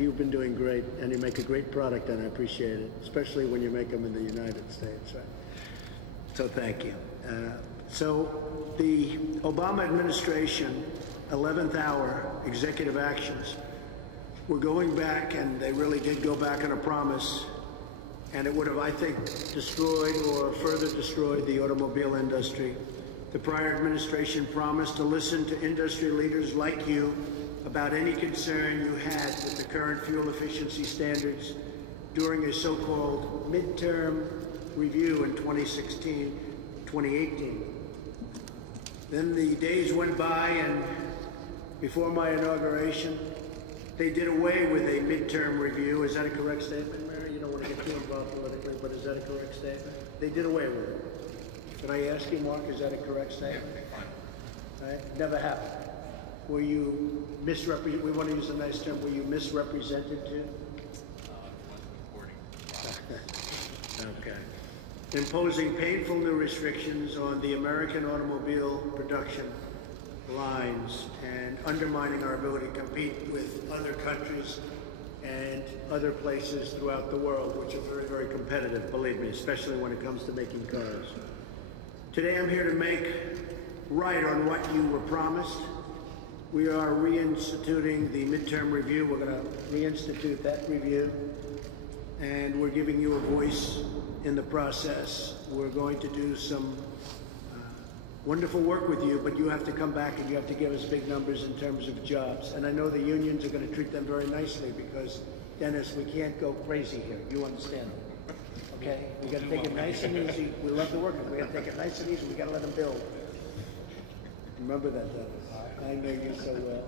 you've been doing great, and you make a great product, and I appreciate it, especially when you make them in the United States, right? So thank you. So the Obama administration, 11th hour executive actions, we're going back, and they really did go back on a promise, and it would have, I think, destroyed or further destroyed the automobile industry. The prior administration promised to listen to industry leaders like you about any concern you had with the current fuel efficiency standards during a so-called midterm review in 2018. Then the days went by, and before my inauguration, they did away with a midterm review. Is that a correct statement, Mary? You don't want to get too involved politically, but is that a correct statement? They did away with it. Can I ask you, Mark, is that a correct statement? Right? Never happened. Were you misrepresented? We want to use a nice term. Were you misrepresented too? Okay. Imposing painful new restrictions on the American automobile production lines and undermining our ability to compete with other countries and other places throughout the world, which are very, very competitive, believe me, especially when it comes to making cars. Today I'm here to make right on what you were promised. We are reinstituting the midterm review. We're going to reinstitute that review, and we're giving you a voice in the process. We're going to do some wonderful work with you, but you have to come back and you have to give us big numbers in terms of jobs. And I know the unions are going to treat them very nicely because, Dennis, we can't go crazy here. You understand? Okay? We got to take it nice and easy. We love the workers. We got to take it nice and easy. We got to let them build. Remember that, Dennis. I know you so well.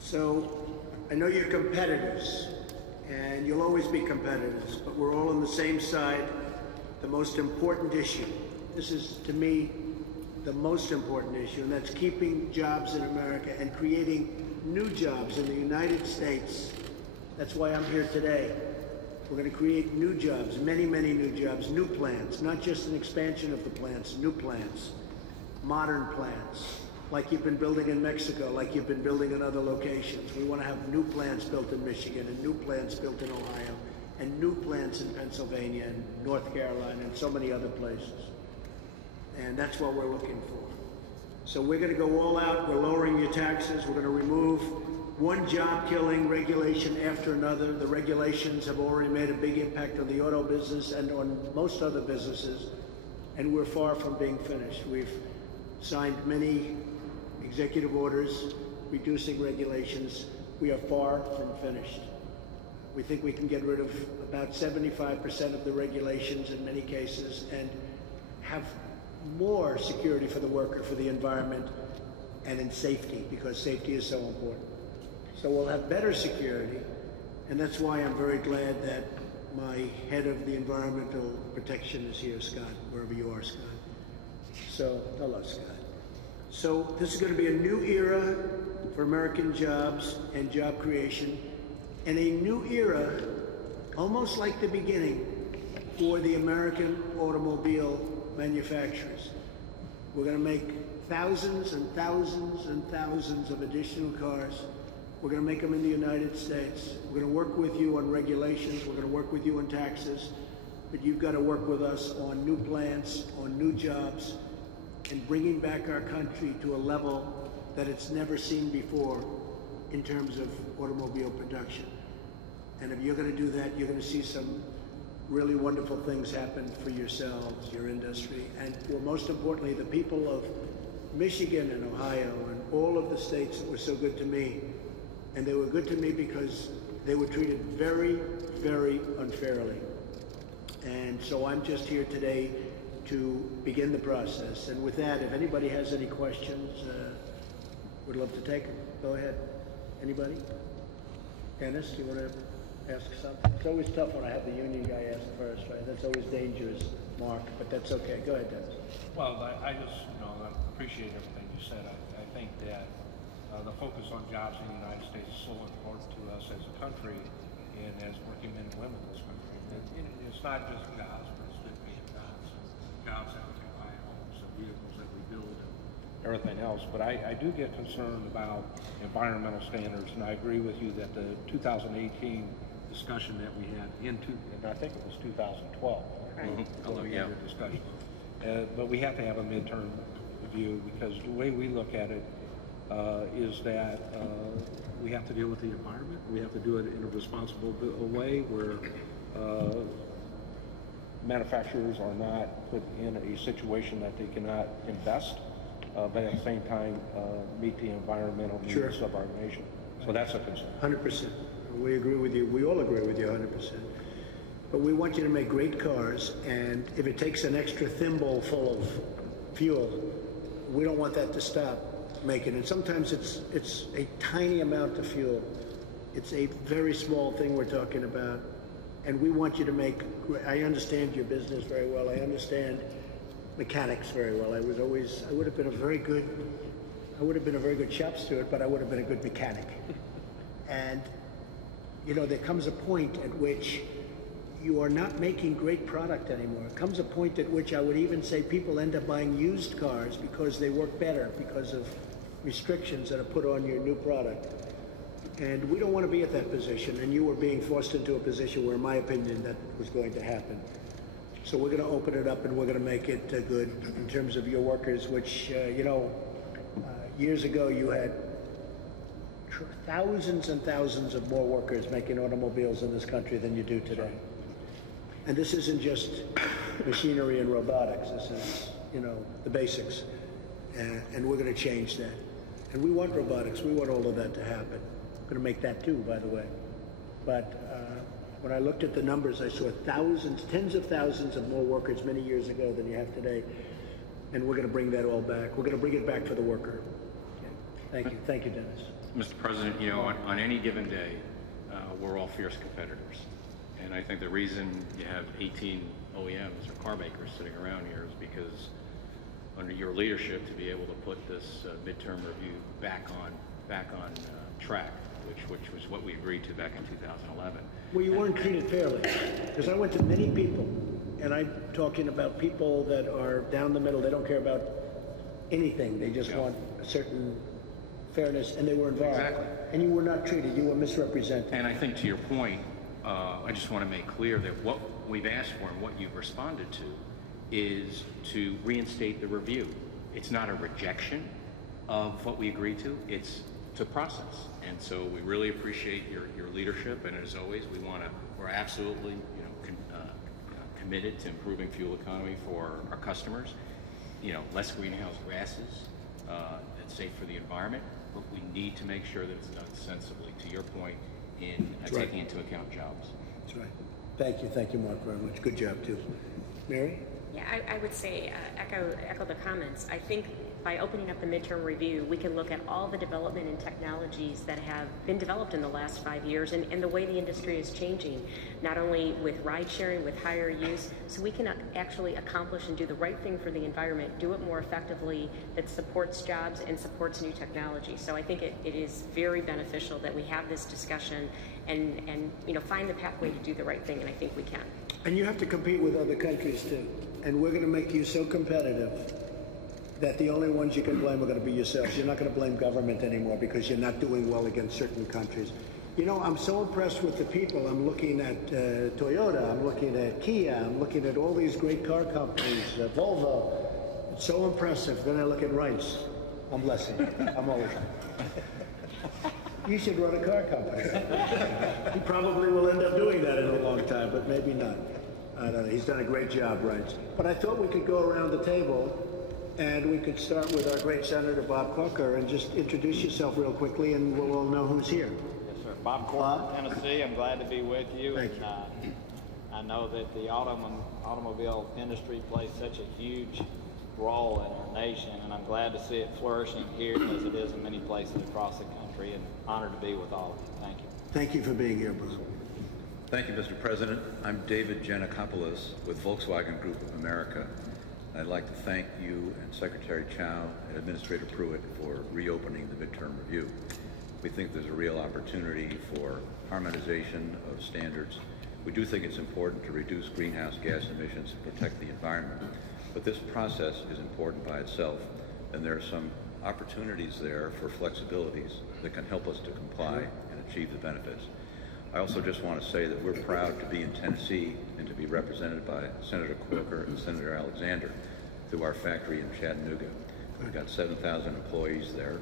So, I know you're competitors, and you'll always be competitors, but we're all on the same side. The most important issue, this is, to me, the most important issue, and that's keeping jobs in America and creating new jobs in the United States. That's why I'm here today. We're going to create new jobs, many, many new jobs, new plants, not just an expansion of the plants, new plants, modern plants, like you've been building in Mexico, like you've been building in other locations. We want to have new plants built in Michigan and new plants built in Ohio and new plants in Pennsylvania and North Carolina and so many other places. And that's what we're looking for. So we're going to go all out. We're lowering your taxes. We're going to remove one job-killing regulation after another. The regulations have already made a big impact on the auto business and on most other businesses, and we're far from being finished. We've signed many executive orders reducing regulations. We are far from finished. We think we can get rid of about 75% of the regulations in many cases and have more security for the worker, for the environment, and in safety, because safety is so important. So we'll have better security, and that's why I'm very glad that my head of the environmental protection is here, Scott, wherever you are, Scott. So, hello, Scott. So this is going to be a new era for American jobs and job creation, and a new era, almost like the beginning, for the American automobile manufacturers. We're going to make thousands and thousands and thousands of additional cars. We're going to make them in the United States. We're going to work with you on regulations. We're going to work with you on taxes. But you've got to work with us on new plants, on new jobs, and bringing back our country to a level that it's never seen before in terms of automobile production. And if you're going to do that, you're going to see some really wonderful things happen for yourselves, your industry, and well, most importantly, the people of Michigan and Ohio and all of the states that were so good to me. And they were good to me because they were treated very, very unfairly. And so I'm just here today to begin the process. And with that, if anybody has any questions, we'd love to take them. Go ahead. Anybody? Dennis, do you want to ask something? It's always tough when I have the union guy ask first, right? That's always dangerous, Mark, but that's okay. Go ahead, Dennis. Well, I just, I appreciate everything you said. I think that the focus on jobs in the United States is so important to us as a country and as working men and women in this country. It's not just jobs, but it's good paying jobs. Jobs that we can buy homes and vehicles that we build everything else. But I do get concerned about environmental standards, and I agree with you that the 2018 discussion that we had and I think it was 2012. Right. Although, yeah. Discussion. But we have to have a midterm review, because the way we look at it is that we have to deal with the environment. We have to do it in a responsible way where manufacturers are not put in a situation that they cannot invest, but at the same time meet the environmental needs of our nation. So that's a concern. 100%. We agree with you. We all agree with you 100%. But we want you to make great cars, and if it takes an extra thimble full of fuel, we don't want that to stop making it. Sometimes it's a tiny amount of fuel. It's a very small thing we're talking about, and we want you to make. I understand your business very well. I understand mechanics very well. I would have been a very good shop steward, but I would have been a good mechanic. And you know, there comes a point at which you are not making great product anymore. It comes a point at which I would even say people end up buying used cars because they work better because of restrictions that are put on your new product. And we don't want to be at that position, and you were being forced into a position where, in my opinion, that was going to happen. So we're going to open it up, and we're going to make it good in terms of your workers, which, you know, years ago you had thousands and thousands of more workers making automobiles in this country than you do today. And this isn't just machinery and robotics. This is, you know, the basics. And we're going to change that. And we want robotics. We want all of that to happen. We're going to make that too, by the way. But when I looked at the numbers, I saw thousands, tens of thousands of more workers many years ago than you have today. And we're going to bring that all back. We're going to bring it back for the worker. Okay. Thank you. Thank you, Dennis. Mr. President, you know, on any given day, we're all fierce competitors. And I think the reason you have 18 OEMs or car makers sitting around here is because under your leadership to be able to put this midterm review back on track, which was what we agreed to back in 2011. Well, you weren't treated fairly, because I went to many people, and I'm talking about people that are down the middle. They don't care about anything. They just want a certain fairness, and they were involved. Exactly. And you were not treated. You were misrepresented. And I think to your point, I just want to make clear that what we've asked for and what you've responded to is to reinstate the review. It's not a rejection of what we agreed to. It's a process. And so we really appreciate your leadership. And as always, we're absolutely, you know, committed to improving fuel economy for our customers. You know, less greenhouse gases. It's safe for the environment. But we need to make sure that it's done sensibly. To your point, in taking into account jobs. That's right. Thank you, Mark, very much. Good job too. Mary? Yeah, I would say echo the comments. I think by opening up the midterm review, we can look at all the development and technologies that have been developed in the last 5 years and the way the industry is changing, not only with ride sharing, with higher use, so we can actually accomplish and do the right thing for the environment, do it more effectively, that supports jobs and supports new technology. So I think it is very beneficial that we have this discussion and you know, find the pathway to do the right thing, and I think we can. And you have to compete with other countries too. And we're going to make you so competitive that the only ones you can blame are going to be yourself. You're not going to blame government anymore because you're not doing well against certain countries. You know, I'm so impressed with the people. I'm looking at Toyota, I'm looking at Kia, I'm looking at all these great car companies, Volvo. It's so impressive. Then I look at Rice. I'm blessed. I'm old. You should run a car company. He probably will end up doing that in a long time, but maybe not. I don't know. He's done a great job, Rice. But I thought we could go around the table and we could start with our great Senator Bob Corker and just introduce yourself real quickly and we'll all know who's here. Yes, sir. Bob Corker, Tennessee. I'm glad to be with you. Thank you. I know that the automobile industry plays such a huge role in our nation, and I'm glad to see it flourishing here as it is in many places across the country, and honored to be with all of you. Thank you. Thank you for being here, Bob. Thank you, Mr. President. I'm David Giannakopoulos with Volkswagen Group of America. I'd like to thank you and Secretary Chow and Administrator Pruitt for reopening the midterm review. We think there's a real opportunity for harmonization of standards. We do think it's important to reduce greenhouse gas emissions and protect the environment. But this process is important by itself. and there are some opportunities there for flexibilities that can help us to comply and achieve the benefits. I also just want to say that we're proud to be in Tennessee and to be represented by Senator Corker and Senator Alexander through our factory in Chattanooga. We've got 7,000 employees there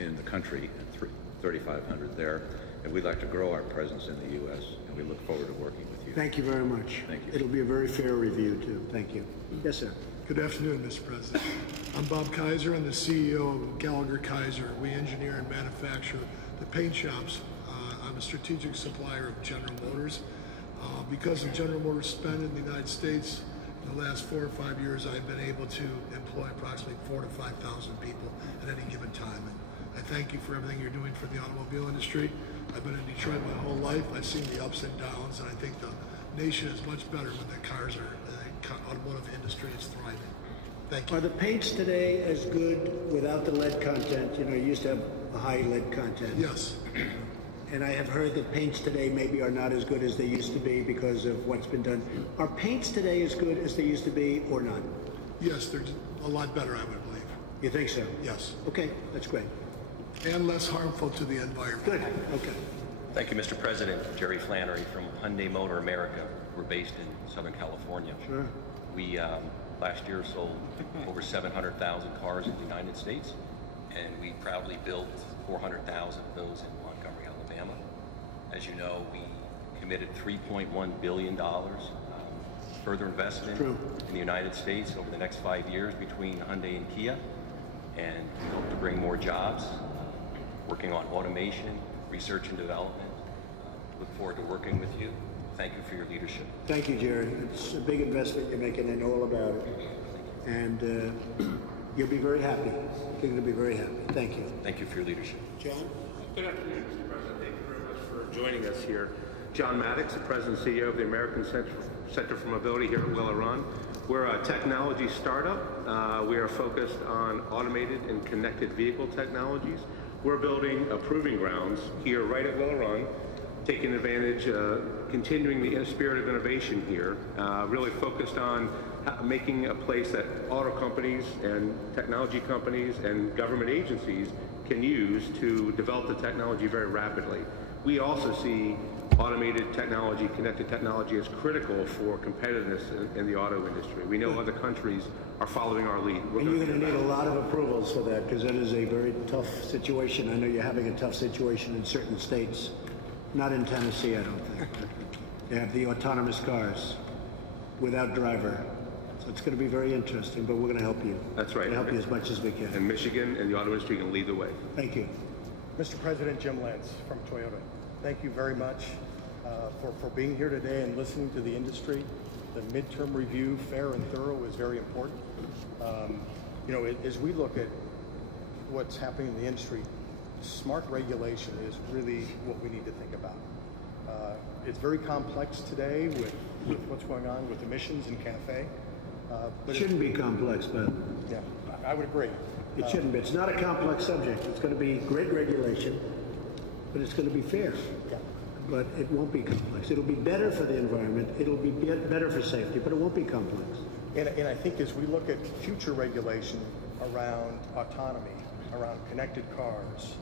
in the country and 3,500 there, and we'd like to grow our presence in the U.S., and we look forward to working with you. Thank you very much. Thank you. It'll be a very fair review, too. Thank you. Yes, sir. Good afternoon, Mr. President. I'm Bob Kaiser. I'm the CEO of Gallagher Kaiser. We engineer and manufacture the paint shops. I'm a strategic supplier of General Motors. Because of General Motors spend in the United States, in the last 4 or 5 years, I've been able to employ approximately 4,000 to 5,000 people at any given time. And I thank you for everything you're doing for the automobile industry. I've been in Detroit my whole life. I've seen the ups and downs, and I think the nation is much better when the cars are, the automotive industry is thriving. Thank you. Are the paints today as good without the lead content? You know, you used to have a high lead content. Yes. And I have heard that paints today maybe are not as good as they used to be because of what's been done. Are paints today as good as they used to be or not? Yes, they're a lot better, I would believe. You think so? Yes. Okay, that's great. And less harmful to the environment. Good, okay. Thank you, Mr. President. Jerry Flannery from Hyundai Motor America. We're based in Southern California. Sure. We last year sold over 700,000 cars in the United States, and we proudly built 400,000 of those in Montgomery, Alabama. As you know, we committed $3.1 billion further investment in the United States over the next 5 years between Hyundai and Kia, and we hope to bring more jobs, working on automation, research and development. Look forward to working with you. Thank you for your leadership. Thank you, Jerry. It's a big investment you're making and all about it. And you'll be very happy. You're going to be very happy. Thank you. Thank you for your leadership. John? Good afternoon, Mr. President. Thank you very much for joining us here. John Maddox, the President and CEO of the American Center for Mobility here at Will Run. We're a technology startup. We are focused on automated and connected vehicle technologies. We're building a proving grounds here right at Will Run, taking advantage, continuing the spirit of innovation here, really focused on making a place that auto companies and technology companies and government agencies can use to develop the technology very rapidly. We also see automated technology, connected technology as critical for competitiveness in the auto industry. We know other countries are following our lead. And you're going to need a lot of approvals for that because that is a very tough situation. I know you're having a tough situation in certain states. Not in Tennessee, I don't think. They have the autonomous cars without driver. So it's going to be very interesting, but we're going to help you. That's right. We're going to help you as much as we can. And Michigan and the auto industry can lead the way. Thank you. Mr. President, Jim Lentz from Toyota. Thank you very much for being here today and listening to the industry. The midterm review, fair and thorough, is very important. You know, as we look at what's happening in the industry, smart regulation is really what we need to think about. It's very complex today with what's going on with emissions in CAFE. It shouldn't be complex, but yeah, I would agree. It shouldn't be. It's not a complex subject. It's going to be great regulation, but it's going to be fair. Yeah. But it won't be complex. It'll be better for the environment. It'll be better for safety, but it won't be complex. And I think as we look at future regulation around autonomy, around connected cars,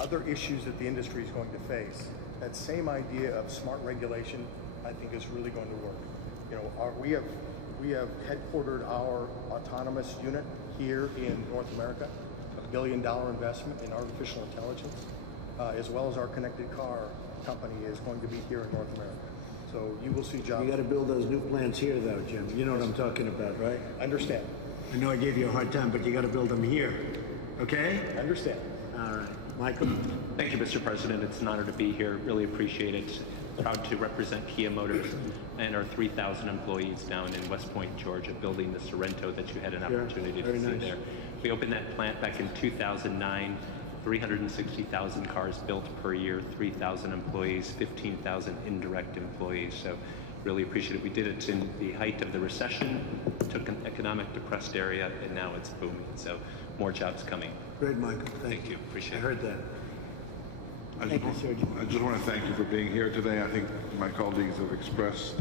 other issues that the industry is going to face, that same idea of smart regulation, I think, is really going to work. You know, we have headquartered our autonomous unit here in North America, $1 billion investment in artificial intelligence, as well as our connected car company is going to be here in North America. So you will see jobs. You got to build those new plants here, though, Jim. You know what I'm talking about, right? Understand. I know I gave you a hard time, but you got to build them here. Okay? Understand. All right. Michael? Thank you, Mr. President. It's an honor to be here. Really appreciate it. Proud to represent Kia Motors and our 3,000 employees down in West Point, Georgia, building the Sorrento that you had an opportunity to see there. We opened that plant back in 2009. 360,000 cars built per year, 3,000 employees, 15,000 indirect employees. So really appreciate it. We did it in the height of the recession, took an economic depressed area, and now it's booming. So more jobs coming. Great, Michael. Thank you. Appreciate it. I heard that. I just want to thank you for being here today. I think my colleagues have expressed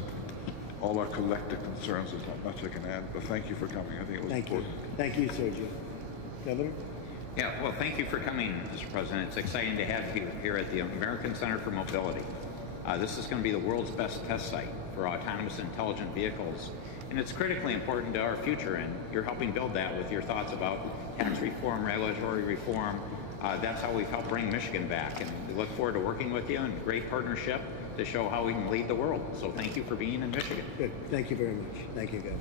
all our collective concerns. There's not much I can add, but thank you for coming. I think it was important. Thank you, Sergio. Governor? Yeah, well, thank you for coming, Mr. President. It's exciting to have you here at the American Center for Mobility. This is going to be the world's best test site for autonomous intelligent vehicles, and it's critically important to our future, and you're helping build that with your thoughts about tax reform, regulatory reform. That's how we've helped bring Michigan back, and we look forward to working with you in great partnership to show how we can lead the world. So thank you for being in Michigan. Good. Thank you very much. Thank you, Governor.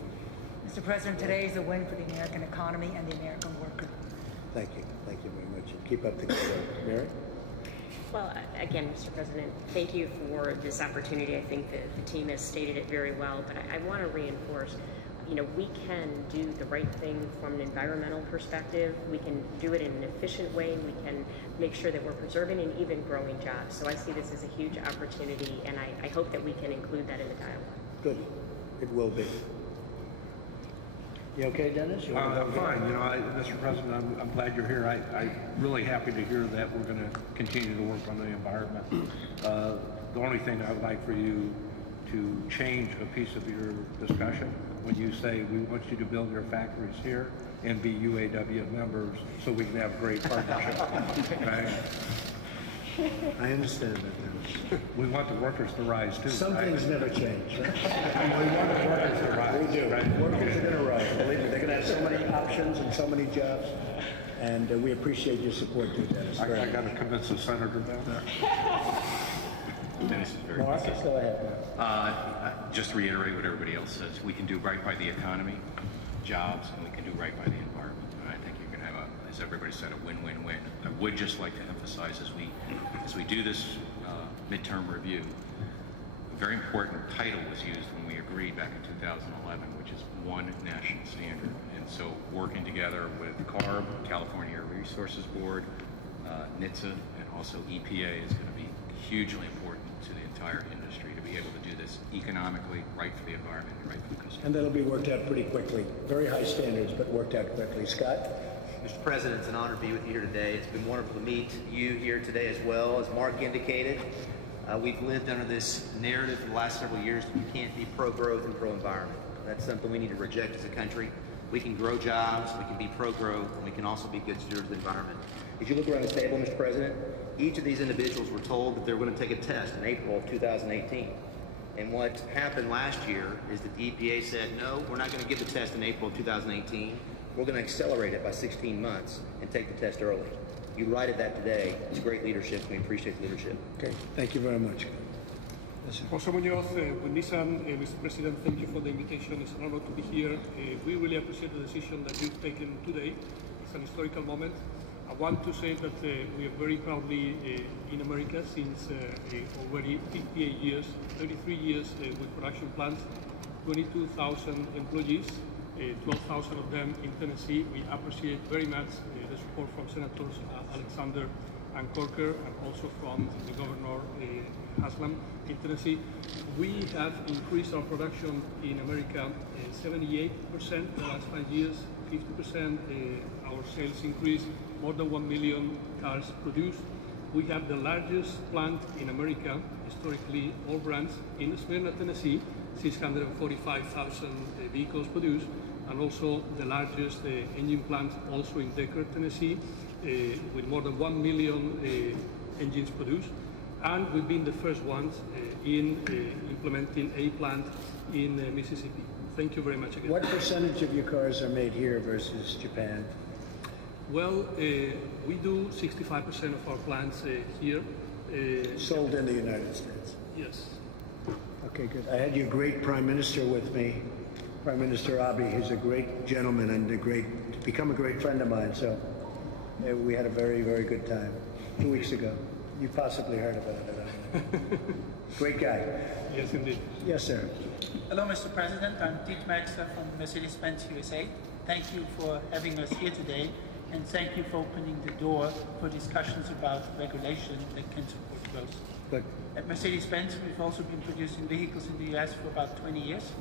Mr. President, today is a win for the American economy and the American worker. Thank you. Thank you very much. And keep up the good work. Mary? Well, again, Mr. President, thank you for this opportunity. I think that the team has stated it very well, but I want to reinforce, we can do the right thing from an environmental perspective. We can do it in an efficient way. We can make sure that we're preserving and even growing jobs. So I see this as a huge opportunity, and I hope that we can include that in the dialogue. Good. It will be. You okay, Dennis? I'm fine. Mr. President, I'm glad you're here. I'm really happy to hear that we're going to continue to work on the environment. The only thing I would like for you to change a piece of your discussion when you say we want you to build your factories here and be UAW members so we can have great partnership. Right? I understand that, Dennis. We want the workers to rise too. Some things never change, right? We want the workers to rise. We do. Right? Workers are going to rise. Believe me, they're going to have so many options and so many jobs. And we appreciate your support too, Dennis. I got to convince the senator down there. Dennis is very Mark, busy. go ahead. Just to reiterate what everybody else says, we can do right by the economy, jobs, and we can do right by the environment. And I think you can have, as everybody said, a win-win-win. I would just like to emphasize as we do this midterm review, a very important title was used when we agreed back in 2011, which is one national standard. And so working together with CARB, California Air Resources Board, NHTSA, and also EPA is going to be hugely important to the entire industry to be able to do this economically, right for the environment, and right for the customer. And that'll be worked out pretty quickly. Very high standards, but worked out quickly. Scott? Mr. President, it's an honor to be with you here today. It's been wonderful to meet you here today as well. As Mark indicated, we've lived under this narrative for the last several years that you can't be pro-growth and pro-environment. That's something we need to reject as a country. We can grow jobs, we can be pro-growth, and we can also be good stewards of the environment. If you look around this table, Mr. President, each of these individuals were told that they were going to take a test in April of 2018. And what happened last year is that the EPA said, no, we're not going to give the test in April of 2018. We're going to accelerate it by 16 months and take the test early. You righted that today. It's great leadership. We appreciate the leadership. Okay, thank you very much. Jose Munoz, with Nissan, Mr. President, thank you for the invitation. It's an honor to be here. We really appreciate the decision that you've taken today. It's an historical moment. I want to say that we are very proudly in America since already 58 years, 33 years with production plants, 22,000 employees, 12,000 of them in Tennessee. We appreciate very much the support from Senators Alexander and Corker, and also from the Governor Haslam in Tennessee. We have increased our production in America 78% in the last 5 years, 50% our sales increase, more than 1 million cars produced. We have the largest plant in America, historically, all brands, in Smyrna, Tennessee, 645,000 vehicles produced, and also the largest engine plant also in Decatur, Tennessee, with more than 1 million engines produced. And we've been the first ones in implementing a plant in Mississippi. Thank you very much again. What percentage of your cars are made here versus Japan? Well, we do 65% of our plants here. Sold in the United States? Yes. Okay, good. I had your great Prime Minister with me, Prime Minister Abe. He's a great gentleman and become a great friend of mine. So we had a very, very good time 2 weeks ago. You possibly heard about it. Great guy. Yes, indeed. Yes, sir. Hello, Mr. President. I'm Pete Maxter from Mercedes-Benz USA. Thank you for having us here today, and thank you for opening the door for discussions about regulation that can support growth. Good. At Mercedes-Benz, we've also been producing vehicles in the US for about 20 years.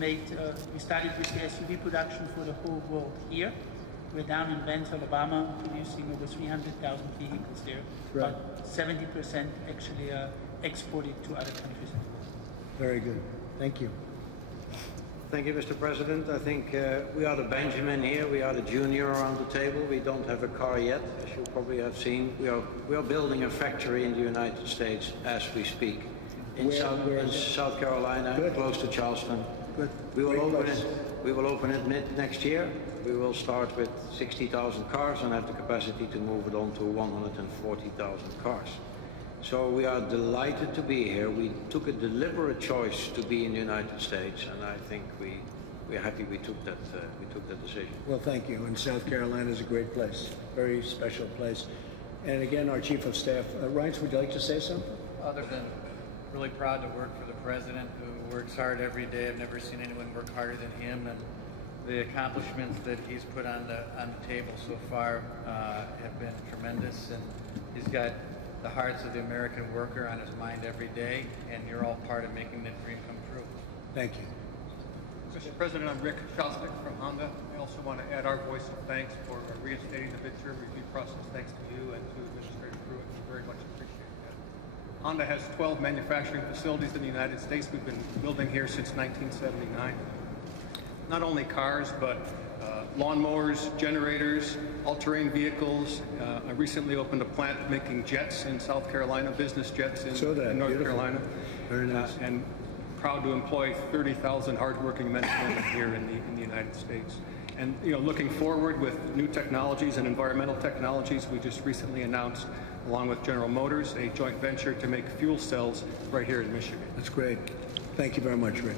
We started with the SUV production for the whole world here. We're down in Benz, Alabama, producing over 300,000 vehicles there. Right. About 70% actually are exported to other countries. Very good. Thank you. Thank you, Mr. President. I think we are the Benjamin here. We are the junior around the table. We don't have a car yet, as you probably have seen. We are building a factory in the United States as we speak. In South Carolina, close to Charleston. Good. We will open it mid next year. We will start with 60,000 cars and have the capacity to move it on to 140,000 cars. So we are delighted to be here. We took a deliberate choice to be in the United States, and I think we're happy we took that decision. Well, thank you. And South Carolina is a great place, very special place. And again, our Chief of Staff, Reince, would you like to say something? Other than really proud to work for the President, who works hard every day. I've never seen anyone work harder than him, and the accomplishments that he's put on the table so far have been tremendous. And he's got the hearts of the American worker on his mind every day, and you're all part of making that dream come true. Thank you. Mr. President, I'm Rick Shostak from Honda. I also want to add our voice of thanks for reinstating the midterm review process. Thanks to you and to Administrator Pruitt. We very much appreciate that. Honda has 12 manufacturing facilities in the United States. We've been building here since 1979. Not only cars, but lawnmowers, generators, all-terrain vehicles. I recently opened a plant making jets in South Carolina, business jets in North Carolina. Very nice. And proud to employ 30,000 hardworking men and women here in the United States. And looking forward with new technologies and environmental technologies, we just recently announced, along with General Motors, a joint venture to make fuel cells right here in Michigan. That's great. Thank you very much, Rick.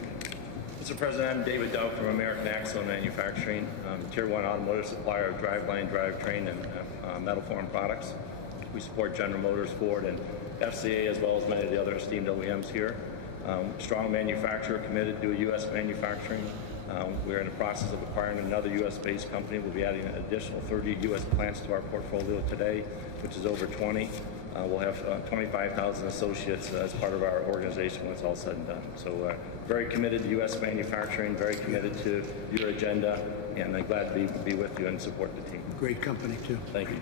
Mr. President, I'm David Dow from American Axle Manufacturing, Tier 1 automotive supplier of driveline, drivetrain, and metal form products. We support General Motors, Ford, and FCA, as well as many of the other esteemed OEMs here. Strong manufacturer, committed to U.S. manufacturing. We're in the process of acquiring another U.S.-based company. We'll be adding an additional 30 U.S. plants to our portfolio today, which is over 20. We'll have 25,000 associates as part of our organization when it's all said and done. So very committed to U.S. manufacturing, very committed to your agenda, and I'm glad to be with you and support the team. Great company, too. Thank you.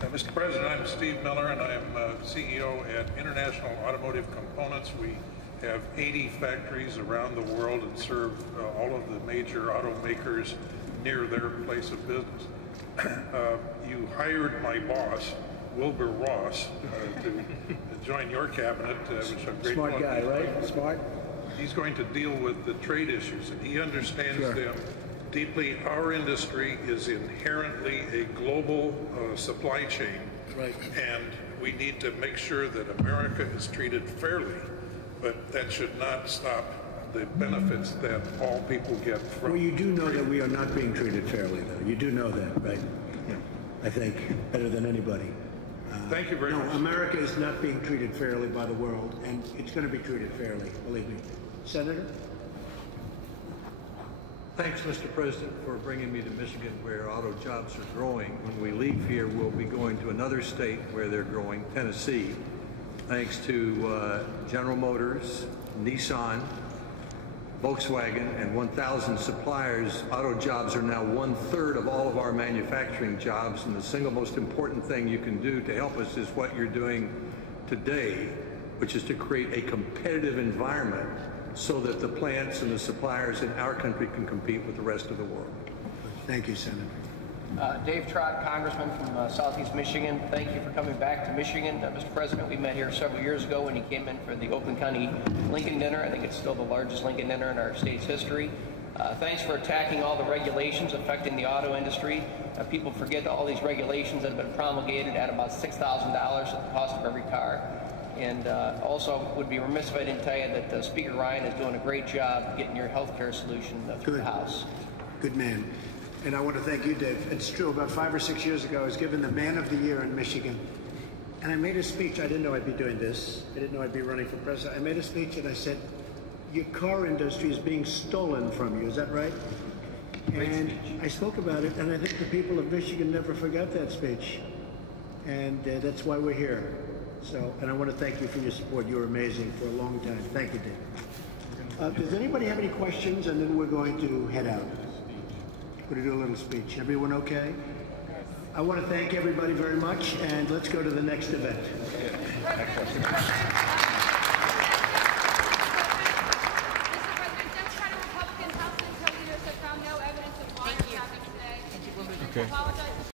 Mr. President, I'm Steve Miller, and I am CEO at International Automotive Components. We have 80 factories around the world and serve all of the major automakers near their place of business. You hired my boss, Wilbur Ross, to join your cabinet, which I'm grateful. Smart guy, right? Smart. He's going to deal with the trade issues, and he understands them deeply. Our industry is inherently a global supply chain, and we need to make sure that America is treated fairly, but that should not stop the benefits that all people get from. Well, you do know that we are not being treated fairly, though. You do know that, right? I think better than anybody. Thank you very much. America is not being treated fairly by the world, and it's going to be treated fairly, believe me. Senator? Thanks, Mr. President, for bringing me to Michigan, where auto jobs are growing. When we leave here, we'll be going to another state where they're growing, Tennessee. Thanks to General Motors, Nissan, Volkswagen, and 1,000 suppliers, auto jobs are now 1/3 of all of our manufacturing jobs, and the single most important thing you can do to help us is what you're doing today, which is to create a competitive environment so that the plants and the suppliers in our country can compete with the rest of the world. Thank you, Senator. Dave Trott, Congressman from Southeast Michigan. Thank you for coming back to Michigan. Mr. President, we met here several years ago when you came in for the Oakland County Lincoln Dinner. I think it's still the largest Lincoln Dinner in our state's history. Thanks for attacking all the regulations affecting the auto industry. People forget all these regulations that have been promulgated at about $6,000 at the cost of every car. And also would be remiss if I didn't tell you that Speaker Ryan is doing a great job getting your health care solution through the House. Good man. And I want to thank you, Dave. It's true, about 5 or 6 years ago, I was given the Man of the Year in Michigan. And I made a speech. I didn't know I'd be doing this. I didn't know I'd be running for president. I made a speech and I said, your car industry is being stolen from you. Is that right? And I spoke about it, and I think the people of Michigan never forgot that speech. And that's why we're here. So, and I want to thank you for your support. You were amazing for a long time. Thank you, Dave. Does anybody have any questions? And then we're going to head out. We're going to do a little speech. Everyone okay? I want to thank everybody very much, and let's go to the next event. Democratic Republican House Okay.